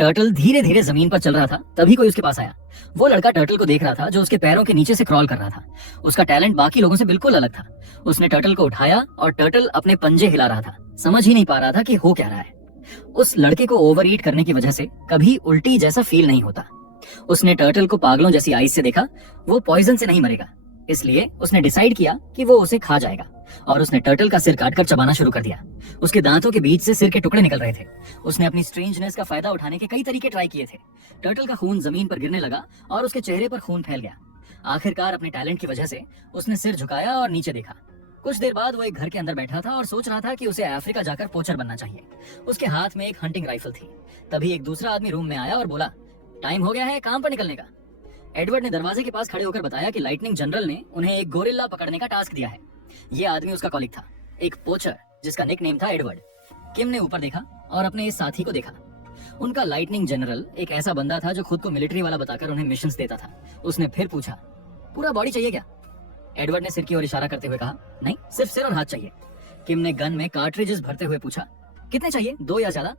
Turtle धीरे धीरे जमीन पर चल रहा था, तभी कोई उसके पास आया। वो लड़का टर्टल को देख रहा था जो उसके पैरों के नीचे से क्रॉल कर रहा था। उसका टैलेंट बाकी लोगों से बिल्कुल अलग था। उसने टर्टल को उठाया और टर्टल अपने पंजे हिला रहा था, समझ ही नहीं पा रहा था कि हो क्या रहा है। उस लड़के को ओवर ईट करने की वजह से कभी उल्टी जैसा फील नहीं होता। उसने टर्टल को पागलों जैसी आईज से देखा। वो पॉइजन से नहीं मरेगा, इसलिए उसने डिसाइड किया कि वो उसे खा जाएगा और उसने टर्टल का सिर काटकर चबाना शुरू कर दिया। उसके दांतों के बीच से सिर के टुकड़े निकल रहे थे। उसने अपनी स्ट्रेंजनेस का फायदा उठाने के कई तरीके ट्राई किए थे। टर्टल का खून जमीन पर गिरने लगा और उसके चेहरे पर खून फैल गया। आखिरकार अपने टैलेंट की वजह से उसने सिर झुकाया और नीचे देखा। कुछ देर बाद वो एक घर के अंदर बैठा था और सोच रहा था कि उसे अफ्रीका जाकर पोचर बनना चाहिए। उसके हाथ में एक हंटिंग राइफल थी। तभी एक दूसरा आदमी रूम में आया और बोला, टाइम हो गया है काम पर निकलने का। एडवर्ड ने दरवाजे के पास खड़े होकर बताया कि लाइटनिंग जनरल ने उन्हें एक गोरिल्ला पकड़ने का टास्क दिया है। ये आदमी उसका कॉलिग था, एक पोचर जिसका निकनेम था एडवर्ड। किम ने ऊपर देखा और अपने इस साथी को देखा। उनका लाइटनिंग जनरल एक ऐसा बंदा था जो खुद को मिलिट्री वाला बताकर उन्हें मिशंस देता था। उसने फिर पूछा, पूरा बॉडी चाहिए क्या? एडवर्ड ने सिर की ओर इशारा करते हुए कहा, नहीं, सिर्फ सिर और हाथ चाहिए। किम ने गन में कार्ट्रिजेस भरते हुए पूछा, कितने चाहिए, 2 या ज्यादा?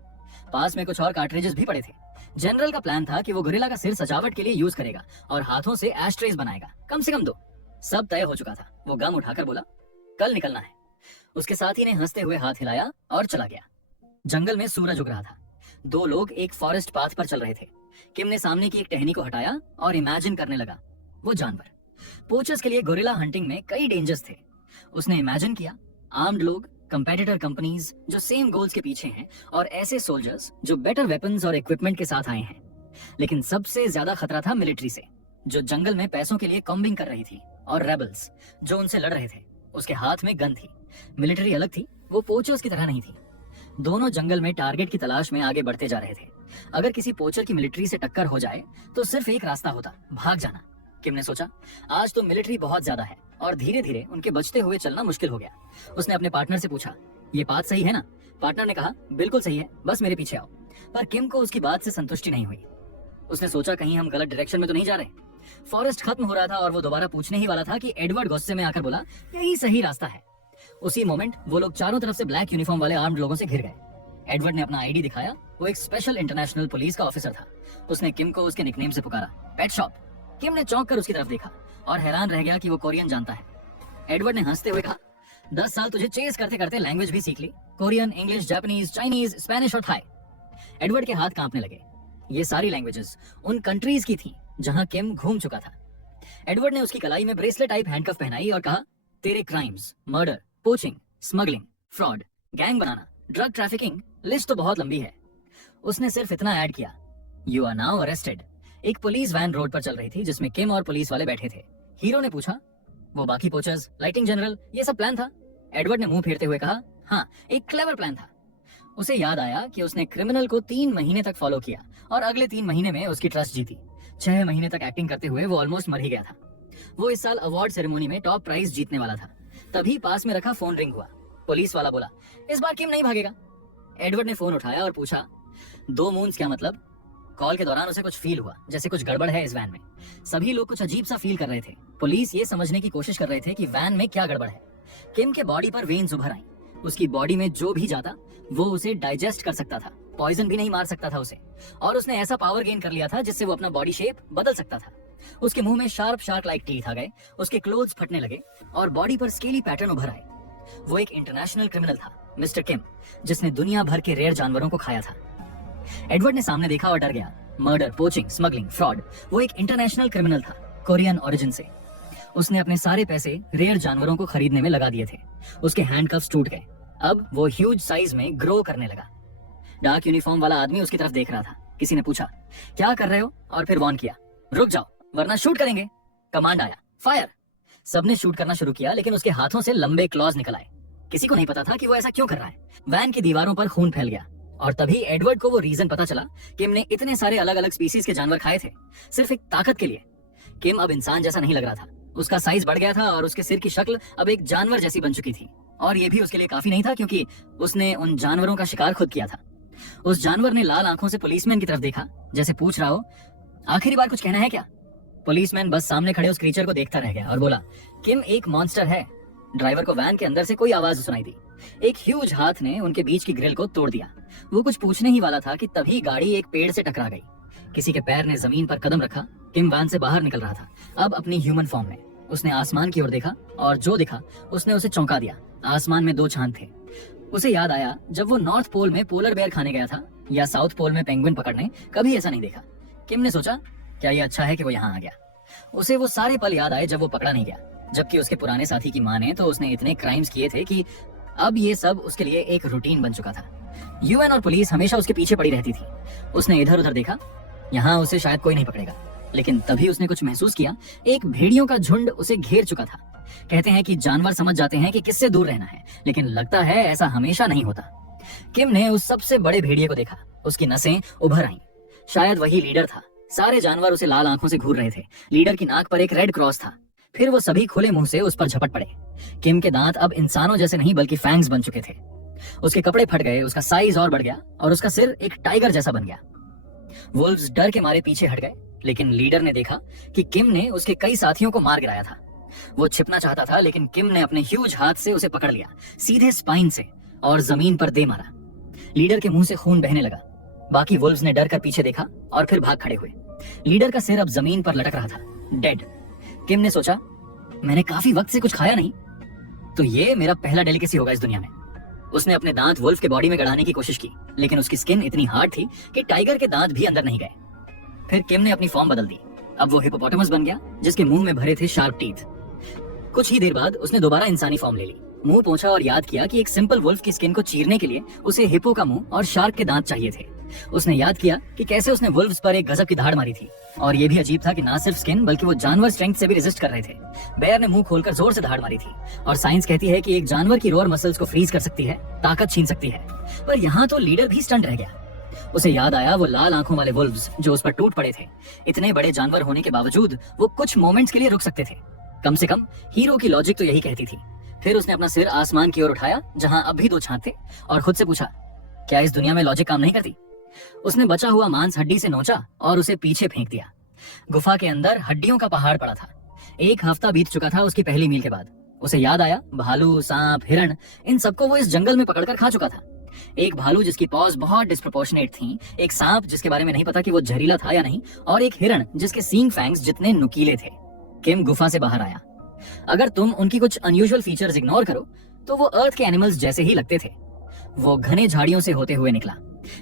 पास में कुछ और कार्ट्रिजेस भी पड़े थे। जनरल का प्लान था कि वो गोरिल्ला का सिर सजावट के लिए यूज करेगा और हाथों से एशट्रेज बनाएगा, कम से कम 2। सब तय हो चुका था। वो गम उठाकर बोला, कल निकलना है। उसके साथी ने हंसते हुए हाथ हिलाया और चला गया। जंगल में सूरज उग रहा था। 2 लोग एक फॉरेस्ट पाथ पर चल रहे थे। किम ने सामने की एक टहनी को हटाया और इमेजिन करने लगा वो जानवर। पोचर्स के लिए गोरिल्ला हंटिंग में कई डेंजर्स थे। उसने इमेजिन किया, आर्म्ड लोग, कंपेटिटर कंपनीज जो सेम गोल्स के पीछे हैं और ऐसे सोल्जर्स जो बेटर वेपन्स और इक्विपमेंट के साथ आए हैं। लेकिन सबसे ज्यादा खतरा था मिलिट्री से, जो जंगल में पैसों के लिए कॉम्बिंग कर रही थी, और रेबल्स जो उनसे लड़ रहे थे। उसके हाथ में गन थी। मिलिट्री अलग थी, वो पोचर्स की तरह नहीं थी। दोनों जंगल में टारगेट की तलाश में आगे बढ़ते जा रहे थे। अगर किसी पोचर की मिलिट्री से टक्कर हो जाए तो सिर्फ एक रास्ता होता, भाग जाना। किम ने सोचा, आज तो मिलिट्री बहुत ज्यादा है और धीरे धीरे उनके बचते हुए चलना मुश्किल हो गया। उसने अपने पार्टनर से पूछा, ये बात सही है ना? पार्टनर ने कहा, बिल्कुल सही है, बस मेरे पीछे आओ। पर किम को उसकी बात से संतुष्टि नहीं हुई। उसने सोचा, कहीं हम गलत डायरेक्शन में तो नहीं जा रहे। फॉरेस्ट खत्म हो रहा था और वो दोबारा पूछने ही वाला था कि एडवर्ड गुस्से में आकर बोला, यही सही रास्ता है। उसी मोमेंट वो लोग चारों तरफ से ब्लैक यूनिफॉर्म वाले आर्म्ड लोगों से घिर गए। एडवर्ड ने अपना आईडी दिखाया। वो एक स्पेशल इंटरनेशनल पुलिस का ऑफिसर था। उसने किम को उसके निकनेम से पुकारा, पेट शॉप। किम ने चौंक कर उसकी तरफ देखा और हैरान रह गया कि वो कोरियन जानता है। एडवर्ड ने हंसते हुए कहा, 10 साल तुझे चेस करते करते लैंग्वेज भी सीख ली, Korean, English, Japanese, Chinese, Spanish और थाई। एडवर्ड के हाथ कांपने लगे। ये सारी लैंग्वेजेस उन कंट्रीज की थी जहां किम घूम चुका था। एडवर्ड ने उसकी कलाई में ब्रेसलेट टाइप हैंडकफ पहनाई और कहा, तेरे crimes, murder, poaching, smuggling, fraud, gang बनाना, ड्रग ट्रैफिकिंग, लिस्ट तो बहुत लंबी है। उसने सिर्फ इतना ऐड किया, यू आर नाउ अरेस्टेड। एक पुलिस वैन रोड पर चल रही थी जिसमें किम और पुलिस वाले बैठे थे। हीरो ने पूछा, वो बाकी पोचर्स, लाइटिंग जनरल, ये सब प्लान था? एडवर्ड ने मुंह फेरते हुए कहा, हाँ, एक क्लेवर प्लान था। उसे याद आया कि उसने क्रिमिनल को 3 महीने तक फॉलो किया और अगले 3 महीने में उसकी ट्रस्ट जीती। 6 महीने तक एक्टिंग करते हुए वो ऑलमोस्ट मर ही गया था। वो इस साल अवार्ड सेरेमनी में टॉप प्राइज जीतने वाला था। तभी पास में रखा फोन रिंग हुआ। पुलिस वाला बोला, इस बार किम नहीं भागेगा। एडवर्ड ने फोन उठाया और पूछा, 2 मून्स क्या मतलब? कॉल के दौरान उसे कुछ फील हुआ जैसे कुछ गड़बड़ है इस वैन में। सभी लोग कुछ अजीब सा फील कर रहे थे। पुलिस ये समझने की कोशिश कर रहे थे कि वैन में क्या गड़बड़ है। किम के बॉडी पर वेन्स उभर आई। उसकी बॉडी में जो भी जाता वो उसे डाइजेस्ट कर सकता था, पॉइजन भी नहीं मार सकता था उसे। और उसने ऐसा पावर गेन कर लिया था जिससे वो अपना बॉडी शेप बदल सकता था। उसके मुंह में शार्प लाइक टीथ आ गए, उसके क्लोथ्स फटने लगे और बॉडी पर स्केली पैटर्न उभर आए। वो एक इंटरनेशनल क्रिमिनल था, मिस्टर किम, जिसने दुनिया भर के रेयर जानवरों को खाया था। एडवर्ड ने सामने देखा और डर गया। मर्डर, पोचिंग, स्मगलिंग, फ्रॉड, वो एक इंटरनेशनल क्रिमिनल था, कोरियन ओरिजिन से। उसने अपने सारे पैसे रेयर जानवरों को खरीदने में लगा दिए थे। उसके हैंडकफ्स टूट गए। अब वो ह्यूज साइज में ग्रो करने लगा। डार्क यूनिफॉर्म वाला आदमी उसकी तरफ देख रहा था। किसी ने पूछा, क्या कर रहे हो? और फिर वार्न किया, रुक जाओ वरना शूट करेंगे। कमांड आया, फायर। सबने शूट करना शुरू किया, लेकिन उसके हाथों से लंबे क्लॉज निकल आए। किसी को नहीं पता था कि वो ऐसा क्यों कर रहा है। वैन की दीवारों पर खून फैल गया और तभी एडवर्ड को वो रीजन पता चला। किम ने इतने सारे अलग अलग स्पीसीज के जानवर खाए थे सिर्फ एक ताकत के लिए। किम अब इंसान जैसा नहीं लग रहा था। उसका साइज बढ़ गया था और उसके सिर की शक्ल अब एक जानवर जैसी बन चुकी थी। और ये भी उसके लिए काफी नहीं था, क्योंकि उसने उन जानवरों का शिकार खुद किया था। उस जानवर ने लाल आंखों से पुलिसमैन की तरफ देखा, जैसे पूछ रहा हो, आखिरी बार कुछ कहना है क्या? पुलिसमैन बस सामने खड़े उस क्रीचर को देखता रह गया और बोला, किम एक मॉन्स्टर है। ड्राइवर को वैन के अंदर से कोई आवाज सुनाई दी। एक ह्यूज हाथ ने उनके बीच की ग्रिल को तोड़ दिया। वो कुछ पूछने ही वाला था कि तभी गाड़ी एक पेड़ से टकरा गई। किसी के पैर ने जमीन पर कदम रखा। किम वैन से बाहर निकल रहा था, अब अपनी ह्यूमन फॉर्म में। उसने आसमान की ओर देखा और जो दिखा उसने उसे चौंका दिया। आसमान में 2 चांद थे। उसे याद आया जब वो नॉर्थ पोल में पोलर बेयर खाने गया था या साउथ पोल में पेंगुइन पकड़ने, कभी ऐसा नहीं देखा। किम ने सोचा, क्या ये अच्छा है कि वो यहाँ आ गया। उसे वो सारे पल याद आए जब वो पकड़ा नहीं गया, जबकि उसके पुराने साथी की माँ ने तो उसने इतने क्राइम्स किए थे कि अब ये सब उसके लिए एक रूटीन बन चुका था। यूएन और पुलिस हमेशा उसके पीछे पड़ी रहती थी। उसने इधर उधर देखा, यहाँ उसे शायद कोई नहीं पकड़ेगा, लेकिन तभी उसने कुछ महसूस किया। एक भेड़ियों का झुंड उसे घेर चुका था। कहते हैं कि जानवर समझ जाते हैं कि किससे दूर रहना है, लेकिन लगता है ऐसा हमेशा नहीं होता। किम ने उस सबसे बड़े भेड़िए को देखा। उसकी नसें उभर आईं। शायद वही लीडर था। सारे जानवर उसे लाल आंखों से घूर रहे थे। लीडर की नाक पर एक रेड क्रॉस था। फिर वो सभी खुले मुंह से उस पर झपट पड़े। किम के दांत अब इंसानों जैसे नहीं बल्कि फैंग्स बन चुके थे। उसके कपड़े फट गए, उसका साइज और बढ़ गया और उसका सिर एक टाइगर जैसा बन गया। वुल्व्स डर के मारे पीछे हट गए, लेकिन लीडर ने देखा कि किम ने उसके कई साथियों को मार गिराया था। वो छिपना चाहता था, लेकिन किम ने अपने ह्यूज हाथ से उसे पकड़ लिया, सीधे स्पाइन से, और जमीन पर दे मारा। लीडर के मुंह से खून बहने लगा। बाकी वुल्व्स ने डर कर पीछे देखा और फिर भाग खड़े हुए। लीडर का सिर अब जमीन पर लटक रहा था, डेड। किम ने सोचा, मैंने काफी वक्त से कुछ खाया नहीं, तो ये मेरा पहला डेलिकेसी होगा इस दुनिया में। उसने अपने दांत वुल्फ के बॉडी में गड़ाने की कोशिश की, लेकिन उसकी स्किन इतनी हार्ड थी कि टाइगर के दांत भी अंदर नहीं गए। फिर किम ने अपनी फॉर्म बदल दी। अब वो हिपोपोटामस बन गया, जिसके मुंह में भरे थे शार्प टीथ। कुछ ही देर बाद उसने दोबारा इंसानी फॉर्म ले ली। मुंह पोंछा और याद किया कि एक सिंपल वुल्फ की स्किन को चीरने के लिए उसे हिप्पो का मुंह और शार्क के दांत चाहिए थे। उसने याद किया कि कैसे उसने वुल्व्स पर एक गजब की धाड़ मारी थी, और ये भी अजीब था कि ना सिर्फ स्किन बल्कि वो जानवर स्ट्रेंथ से भी रेजिस्ट कर रहे थे। बेयर ने मुंह खोलकर जोर से धाड़ मारी थी, और साइंस कहती है कि एक जानवर की रोअर मसल्स को फ्रीज कर सकती है, ताकत छीन सकती है। पर यहाँ तो लीडर भी स्टंट रह गया। उसे याद आया वो लाल आंखों वाले वुल्व्स जो उस पर टूट पड़े थे। इतने बड़े जानवर होने के बावजूद वो कुछ मोमेंट्स के लिए रुक सकते थे। कम से कम हीरो की लॉजिक तो यही कहती थी। फिर उसने अपना सिर आसमान की ओर उठाया, जहां अब भी 2 छांद थे, और खुद से पूछा, क्या इस दुनिया में लॉजिक काम नहीं करती? उसने बचा हुआ मांस हड्डी से नोचा और उसे पीछे फेंक दिया। गुफा के अंदर हड्डियों का पहाड़ पड़ा था। 1 हफ्ता बीत चुका था उसकी पहली मील के बाद। उसे याद आया, भालू, सांप, हिरण, इन सबको वो इस जंगल में पकड़कर खा चुका था। एक भालू जिसकी पॉज बहुत डिस्प्रोपोर्शनेट थी, एक सांप जिसके बारे में नहीं पता कि वो जहरीला था या नहीं, और एक हिरण जिसके सींग फैंग्स जितने नुकीले थे। किम गुफा से बाहर आया। अगर तुम उनकी कुछ अनयूजुअल फीचर्स इग्नोर करो तो वो अर्थ के एनिमल्स जैसे ही लगते थे। वो घने झाड़ियों से होते हुए निकला।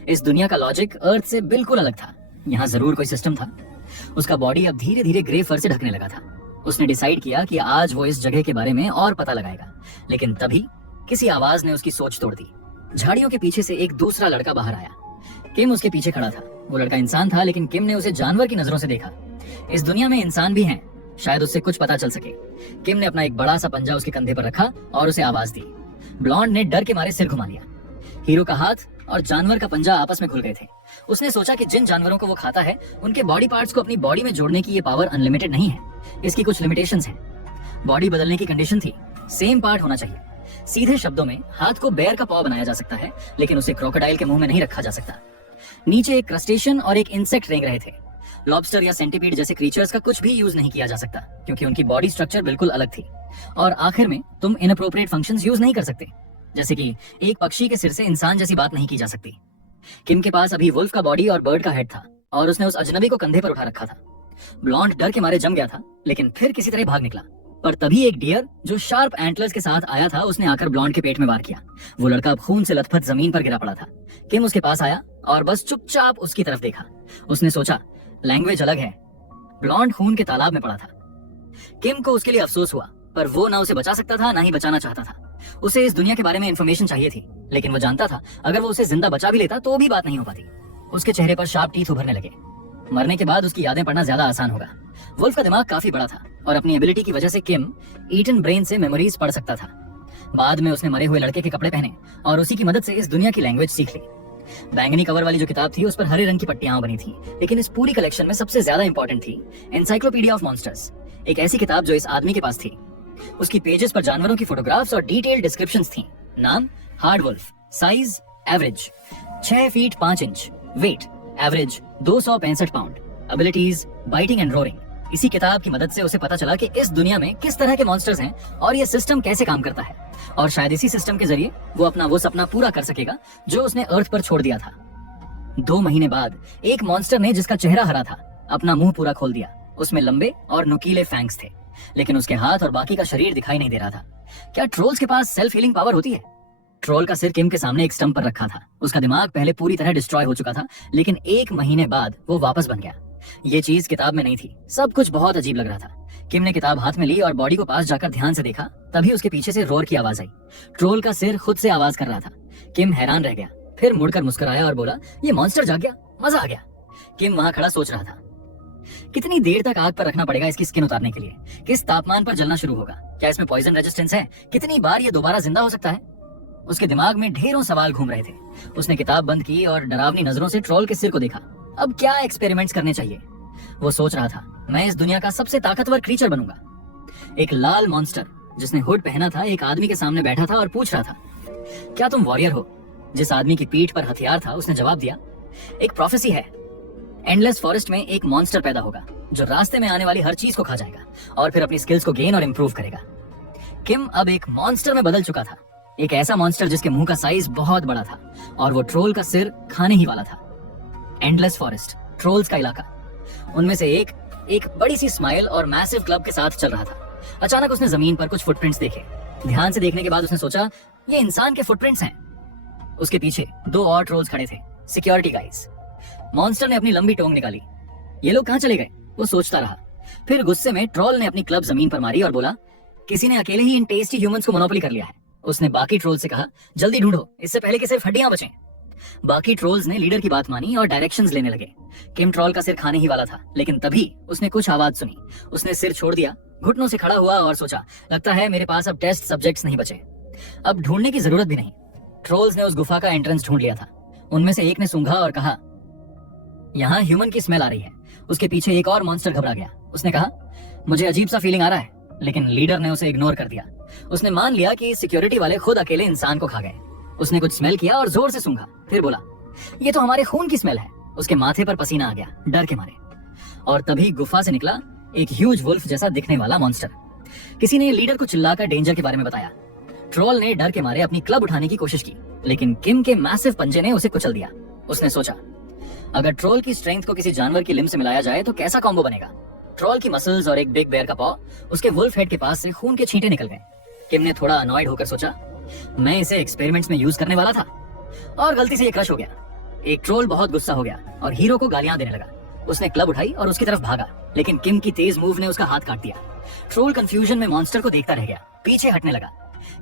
इस दुनिया का लॉजिक अर्थ से बिल्कुल अलग था। यहाँ जरूर कोई सिस्टम था। उसका बॉडी अब धीरे धीरे ग्रे फर से ढकने लगा था। उसने डिसाइड किया कि आज वो इस जगह के बारे में और पता लगाएगा, लेकिन तभी किसी आवाज ने उसकी सोच तोड़ दी। झाड़ियों के पीछे से एक दूसरा लड़का बाहर आया। किम उसके पीछे खड़ा था। वो लड़का इंसान था, लेकिन किम ने उसे जानवर की नजरों से देखा। इस दुनिया में इंसान भी हैं, शायद उससे कुछ पता चल सके। किम ने अपना एक बड़ा सा पंजा उसके कंधे पर रखा और उसे आवाज दी। ब्लॉन्ड ने डर के मारे सिर घुमा लिया। हीरो का हाथ और जानवर का पंजा आपस में घुल गए थे। उसने सोचा कि जिन जानवरों को वो खाता है उनके बॉडी पार्ट्स को अपनी बॉडी में जोड़ने की ये पावर अनलिमिटेड नहीं है। इसकी कुछ लिमिटेशंस हैं। बॉडी बदलने की कंडीशन थी, सेम पार्ट होना चाहिए। सीधे शब्दों में, हाथ को बेयर का पाव बनाया जा सकता है, लेकिन उसे क्रोकोडाइल के मुंह में नहीं रखा जा सकता। नीचे एक क्रस्टेशियन और एक इंसेक्ट रेंग रहे थे। लॉबस्टर या सेंटीपीड जैसे क्रीचर्स का कुछ भी यूज नहीं किया जा सकता, क्योंकि उनकी बॉडी स्ट्रक्चर बिल्कुल अलग थी। और आखिर में तुम इनअप्रोप्रिएट फंक्शंस यूज नहीं कर सकते, जैसे कि एक पक्षी के सिर से इंसान जैसी बात नहीं की जा सकती। किम के पास अभी वुल्फ का बॉडी और बर्ड का हेड था, और उसने उस अजनबी को कंधे पर उठा रखा था। ब्लॉन्ड डर के मारे जम गया था, लेकिन फिर किसी तरह भाग निकला। पर तभी एक डियर जो शार्प एंटलर्स के साथ आया था, उसने आकर ब्लॉन्ड के पेट में वार किया। वो लड़का अब खून से लथपथ जमीन पर गिरा पड़ा था। किम उसके पास आया और बस चुपचाप उसकी तरफ देखा। उसने सोचा, लैंग्वेज अलग है। ब्लॉन्ड खून के तालाब में पड़ा था। किम को उसके लिए अफसोस हुआ, पर वो ना उसे बचा सकता था, ना ही बचाना चाहता था। उसे इस दुनिया के बारे में इंफॉर्मेशन चाहिए थी, लेकिन वो जानता था अगर वो उसे जिंदा बचा भी लेता तो भी बात नहीं हो पाती। उसके चेहरे पर शार्प टीथ उभरने लगे। मरने के बाद उसकी यादें पढ़ना ज्यादा आसान होगा। वुल्फ का दिमाग काफी बड़ा था, और अपनी एबिलिटी की वजह से किम ईटन ब्रेन से मेमोरीज पढ़ सकता था। बाद में उसने मरे हुए लड़के के कपड़े पहने और उसी की मदद से इस दुनिया की लैंग्वेज सीख ली। बैंगनी कवर वाली जो किताब थी उस पर हरे रंग की पट्टियां बनी थी, लेकिन इस पूरी कलेक्शन में सबसे ज्यादा इंपॉर्टेंट थी एनसाइक्लोपीडिया ऑफ मॉन्स्टर्स, एक ऐसी किताब जो इस आदमी के पास थी। उसकी पेजेस पर जानवरों की फोटोग्राफ्स और डिटेल्ड डिस्क्रिप्शंस थी। नाम hard wolf, size average 6 feet 5 inch, weight average 265 pound, abilities biting and roaring. इसी किताब की मदद से उसे पता चला कि इस दुनिया में किस तरह के मॉन्स्टर्स हैं और ये सिस्टम कैसे काम करता है। और शायद इसी सिस्टम के जरिए वो अपना वो सपना पूरा कर सकेगा जो उसने अर्थ पर छोड़ दिया था। 2 महीने बाद एक मॉन्स्टर ने, जिसका चेहरा हरा था, अपना मुंह पूरा खोल दिया। उसमें लंबे और नुकीले फैंग्स थे, लेकिन उसके हाथ और बाकी का शरीर दिखाई नहीं दे रहा था। क्या ट्रोल्स के पास सेल्फ हीलिंग पावर होती है? ट्रोल का सिर किम के सामने एक स्टंप पर रखा था। उसका दिमाग पहले पूरी तरह डिस्ट्रॉय हो चुका था, लेकिन 1 महीने बाद वो वापस बन गया। ये चीज किताब में नहीं थी। सब कुछ बहुत अजीब लग रहा था। किम ने किताब हाथ में ली और बॉडी को पास जाकर ध्यान से देखा। तभी उसके पीछे से रोर की आवाज आई। ट्रोल का सिर खुद से आवाज कर रहा था। किम हैरान रह गया, फिर मुड़कर मुस्कुराया और बोला, ये मॉन्स्टर जाग गया, मजा आ गया। किम वहां खड़ा सोच रहा था, कितनी देर तक आग पर रखना पड़ेगा इसकी स्किन उतारने के लिए? किस तापमान पर जलना शुरू होगा? क्या इसमें पॉइजन रेजिस्टेंस है? कितनी बार ये दोबारा जिंदा हो सकता है? उसके दिमाग में ढेरों सवाल घूम रहे थे। उसने किताब बंद की और डरावनी नजरों से ट्रोल के सिर को देखा। अब क्या एक्सपेरिमेंट्स करने चाहिए? वो सोच रहा था, मैं इस दुनिया का सबसे ताकतवर क्रीचर बनूंगा। एक लाल मॉन्स्टर जिसने हुड पहना था एक आदमी के सामने बैठा था और पूछ रहा था, क्या तुम वॉरियर हो? जिस आदमी की पीठ पर हथियार था उसने जवाब दिया, एक प्रोफेसी है। एंडलेस फॉरेस्ट में एक मॉन्स्टर पैदा होगा जो रास्ते में आने वाली हर चीज को खा जाएगा और फिर अपनी स्किल्स को गेन और इंप्रूव करेगा। किम अब एक मॉन्स्टर में बदल चुका था। एक ऐसा मॉन्स्टर जिसके मुंह का साइज बहुत बड़ा था और वो ट्रोल का सिर खाने ही वाला था। एंडलेस फॉरेस्ट, ट्रोल्स का इलाका। उनमें से एक बड़ी सी स्माइल और मैसिव क्लब के साथ चल रहा था। अचानक उसने जमीन पर कुछ फुटप्रिंट्स देखे। ध्यान से देखने के बाद उसने सोचा, ये इंसान के फुटप्रिंट्स हैं। उसके पीछे 2 और ट्रोल्स खड़े थे, सिक्योरिटी गाइज। मॉन्स्टर ने अपनी लंबी टोंग निकाली। ये लोग कहां चले गए? वो सोचता रहा। फिर गुस्से में ट्रोल ने अपनी क्लब जमीन पर मारी और बोला, किसी ने अकेले ही इन टेस्टी ह्यूमंस को मोनोपोली कर लिया है। उसने बाकी ट्रोल से कहा, जल्दी ढूंढो, इससे पहले कि सिर्फ हड्डियां बचें। बाकी ट्रोल्स ने लीडर की बात मानी और डायरेक्शंस लेने लगे। किम ट्रोल का सिर खाने ही वाला था, लेकिन तभी उसने कुछ आवाज सुनी। उसने सिर छोड़ दिया, घुटनों से खड़ा हुआ और सोचा, लगता है मेरे पास अब टेस्ट सब्जेक्ट्स नहीं बचे। अब ढूंढने की जरूरत भी नहीं। ट्रोल्स ने उस गुफा का एंट्रेंस ढूंढ लिया था। उनमें से एक ने सूंघा और कहा, यहाँ ह्यूमन की स्मेल आ रही है। उसके पीछे एक और मॉन्स्टर घबरा गया। उसने कहा, मुझे अजीब सा फीलिंग आ रहा है, लेकिन लीडर ने उसे इग्नोर कर दिया। उसने मान लिया कि सिक्योरिटी वाले खुद अकेले इंसान को खा गए। उसने कुछ स्मेल किया और जोर से सूंघा, फिर बोला, ये तो हमारे खून की स्मेल है। उसके माथे पर पसीना आ गया डर के मारे। और तभी गुफा से निकला एक ह्यूज वुल्फ जैसा दिखने वाला मॉन्स्टर। किसी ने लीडर को चिल्लाकर डेंजर के बारे में बताया। ट्रोल ने डर के मारे अपनी क्लब उठाने की कोशिश की, लेकिन किम के मैसिव पंजे ने उसे कुचल दिया। उसने सोचा, अगर ट्रोल की स्ट्रेंथ को किसी जानवर की लिम्ब से मिलाया जाए तो कैसा कॉम्बो बनेगा? ट्रोल की मसल्स और एक बिग बेयर का पॉ, उसके वुल्फ हेड के पास से खून के छींटे निकल गए। किम ने थोड़ा अनॉयड होकर सोचा, मैं इसे एक्सपेरिमेंट्स में यूज करने वाला था और गलती से ये क्रश हो गया। एक ट्रोल बहुत गुस्सा हो गया और हीरो को गालियां देने लगा। उसने क्लब उठाई और उसकी तरफ भागा, लेकिन किम की तेज मूव ने उसका हाथ काट दिया। ट्रोल कंफ्यूजन में मॉन्स्टर को देखता रह गया, पीछे हटने लगा।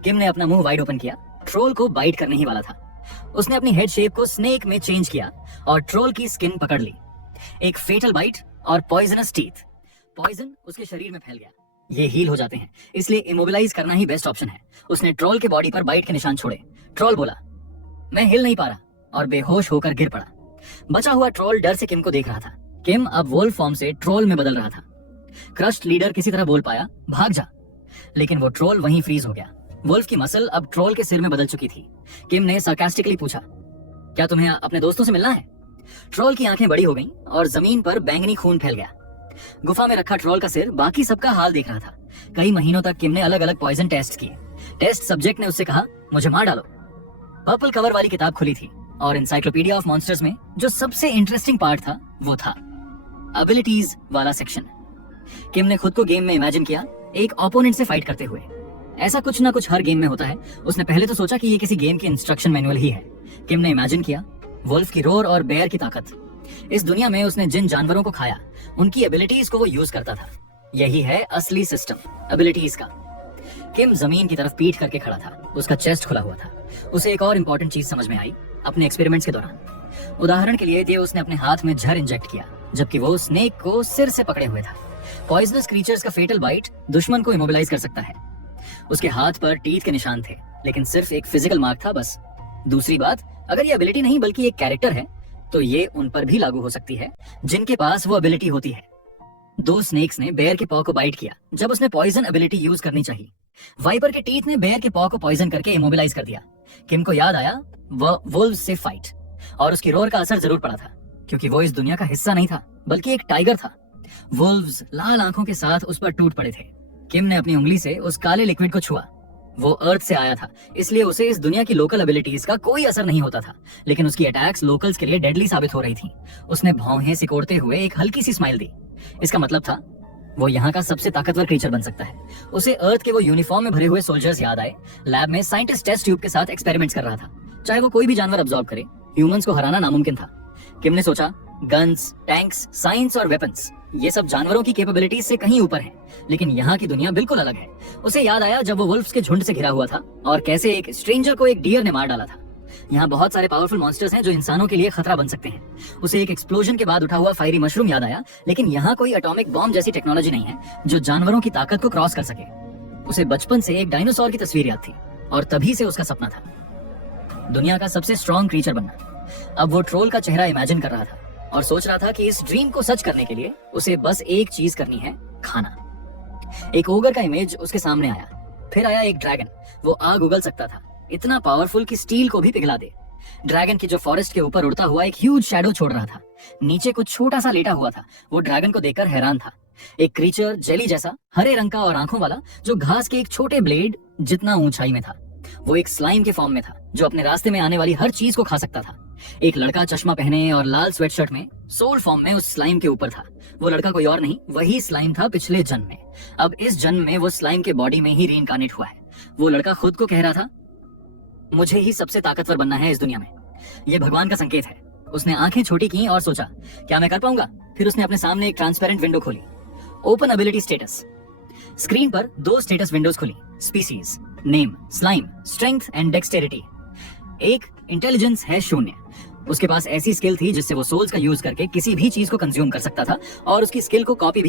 किम ने अपना मुंह वाइड ओपन किया। ट्रोल को बाइट करने ही वाला था। उसने अपनी हेड शेप को स्नेक में चेंज किया और ट्रोल की स्किन पकड़ ली। एक फेटल बाइट और पॉइजनस टीथ। पॉइजन उसके शरीर में फैल गया। ये हील हो जाते हैं, इसलिए इमोबिलाइज करना ही बेस्ट ऑप्शन है। उसने ट्रोल के बॉडी पर बाइट के निशान छोड़े। ट्रोल बोला, मैं हिल नहीं पा रहा, और बेहोश होकर गिर पड़ा। बचा हुआ ट्रोल डर से किम को देख रहा था। किम अब वोल्फ फॉर्म से ट्रोल में बदल रहा था। क्रश्ड लीडर किसी तरह बोल पाया, भाग जा, लेकिन वो ट्रोल वहीं फ्रीज हो गया। वुल्फ की मसल अब ट्रोल के सिर में बदल चुकी थी। किम ने sarcastically पूछा, क्या तुम्हें अपने दोस्तों से मिलना है? ट्रोल की आंखें बड़ी हो गईं और जमीन पर बैंगनी खून फैल गया। गुफा में रखा ट्रोल का सिर बाकी सबका हाल देख रहा था। कई महीनों तक किम ने अलग अलग पॉइजन टेस्ट किए। टेस्ट सब्जेक्ट ने उससे कहा, मुझे मार डालो। पर्पल कवर वाली किताब खुली थी और इंसाइक्लोपीडिया ऑफ मॉन्स्टर्स में जो सबसे इंटरेस्टिंग पार्ट था वो था एबिलिटीज वाला सेक्शन। किम ने खुद को गेम में इमेजिन किया, एक ओपोनेंट से फाइट करते हुए। ऐसा कुछ ना कुछ हर गेम में होता है। उसने पहले तो सोचा कि ये किसी गेम की इंस्ट्रक्शन मैनुअल ही है। किम ने इमेजिन किया वुल्फ की रोर और बेयर की ताकत। इस दुनिया में उसने जिन जानवरों को खाया उनकी एबिलिटीज को वो यूज करता था। यही है असली सिस्टम एबिलिटीज का। किम जमीन की तरफ पीठ करके खड़ा था। उसका चेस्ट खुला हुआ था। उसे एक और इम्पोर्टेंट चीज समझ में आई अपने एक्सपेरिमेंट्स के दौरान। उदाहरण के लिए ये उसने अपने हाथ में जहर इंजेक्ट किया, जबकि वो स्नेक को सिर से पकड़े हुए था। पॉइजनस क्रीचर्स का फेटल बाइट दुश्मन को इमोबिलाइज कर सकता है। उसके हाथ पर टीथ के निशान थे, लेकिन सिर्फ एक फिजिकल मार्क था बस। दूसरी बात, अगर ये एबिलिटी नहीं बल्कि एक कैरेक्टर है तो ये उन पर भी लागू हो सकती है जिनके पास वो एबिलिटी होती है। 2 स्नेक्स ने बेयर के पॉ को बाइट किया जब उसने पॉइजन एबिलिटी यूज करनी चाहिए। वाइपर के टीथ ने बेयर के पॉ को पॉइजन करके इमोबिलाइज कर दिया। किम को याद आया वह वुल्व्स से फाइट, और उसकी रोर का असर जरूर पड़ा था, क्योंकि वो इस दुनिया का हिस्सा नहीं था बल्कि एक टाइगर था। वुल्व्स लाल आंखों के साथ उस पर टूट पड़े थे। किम ने अपनी उंगली से उस काले लिक्विड को छुआ। वो अर्थ से आया था, इसलिए उसे इस दुनिया की लोकल एबिलिटीज का कोई असर नहीं होता था, लेकिन उसकी अटैक्स लोकल्स के लिए डेडली साबित हो रही थी। उसने भौहें सिकोड़ते हुए एक हल्की सी स्माइल दी। इसका मतलब था वो यहाँ का सबसे ताकतवर क्रीचर बन सकता है। उसे अर्थ के वो यूनिफॉर्म में भरे हुए सोल्जर्स याद आए। लैब में साइंटिस्ट टेस्ट ट्यूब के साथ एक्सपेरिमेंट्स कर रहा था। चाहे वो कोई भी जानवर अब्सॉर्ब करे, ह्यूमंस को हराना नामुमकिन था। किम ने सोचा, गन्स, टैंक्स, साइंस और वेपन्स, ये सब जानवरों की कैपेबिलिटीज से कहीं ऊपर हैं, लेकिन यहाँ की दुनिया बिल्कुल अलग है। उसे याद आया जब वो वुल्फ्स के झुंड से घिरा हुआ था और कैसे एक स्ट्रेंजर को एक डियर ने मार डाला था। यहाँ बहुत सारे पावरफुल मॉन्स्टर्स हैं जो इंसानों के लिए खतरा बन सकते हैं। उसे एक एक्सप्लोजन के बाद उठा हुआ फायरी मशरूम याद आया, लेकिन यहाँ कोई एटॉमिक बॉम्ब जैसी टेक्नोलॉजी नहीं है जो जानवरों की ताकत को क्रॉस कर सके। उसे बचपन से एक डायनासोर की तस्वीर याद थी और तभी से उसका सपना था दुनिया का सबसे स्ट्रॉन्ग क्रीचर बनना। अब वो ट्रोल का चेहरा इमेजिन कर रहा था और सोच रहा था कि इस ड्रीम को सच करने के लिए उसे बस एक चीज करनी है, खाना। एक ओगर का इमेज उसके सामने आया, फिर आया एक ड्रैगन। वो आग उगल सकता था, इतना पावरफुल कि स्टील को भी पिघला दे। ड्रैगन की जो फॉरेस्ट के ऊपर उड़ता हुआ एक ह्यूज शैडो छोड़ रहा था, नीचे कुछ छोटा सा लेटा हुआ था। वो ड्रैगन को देखकर हैरान था। एक क्रीचर जेली जैसा, हरे रंग का और आंखों वाला, जो घास के एक छोटे ब्लेड जितना ऊंचाई में था। वो एक स्लाइम के फॉर्म में था जो अपने रास्ते में आने वाली हर चीज को खा सकता था। एक लड़का चश्मा पहने और लाल स्वेटशर्ट में सोल फॉर्म में उस स्लाइम के ऊपर था। वो लड़का कोई और नहीं, वही स्लाइम था पिछले जन्म में। अब इस जन्म में वो स्लाइम के बॉडी में ही रीइंकार्नेट हुआ है। वो लड़का खुद को कह रहा था, मुझे ही सबसे ताकतवर बनना है इस दुनिया में। ये भगवान का संकेत है। उसने आंखें छोटी की और सोचा, क्या मैं कर पाऊंगा? फिर उसने अपने सामने एक ट्रांसपेरेंट विंडो खोली। Open ability status. स्क्रीन पर 2 स्टेटस विंडोज खुली। Species, name, slime, strength and dexterity. एक इंटेलिजेंस है 0। उसके पास ऐसी स्किल थी जिससे वो सोल्स का यूज करके किसी भी चीज को कंज्यूम कर सकता था और उसकी स्किल को कॉपी भी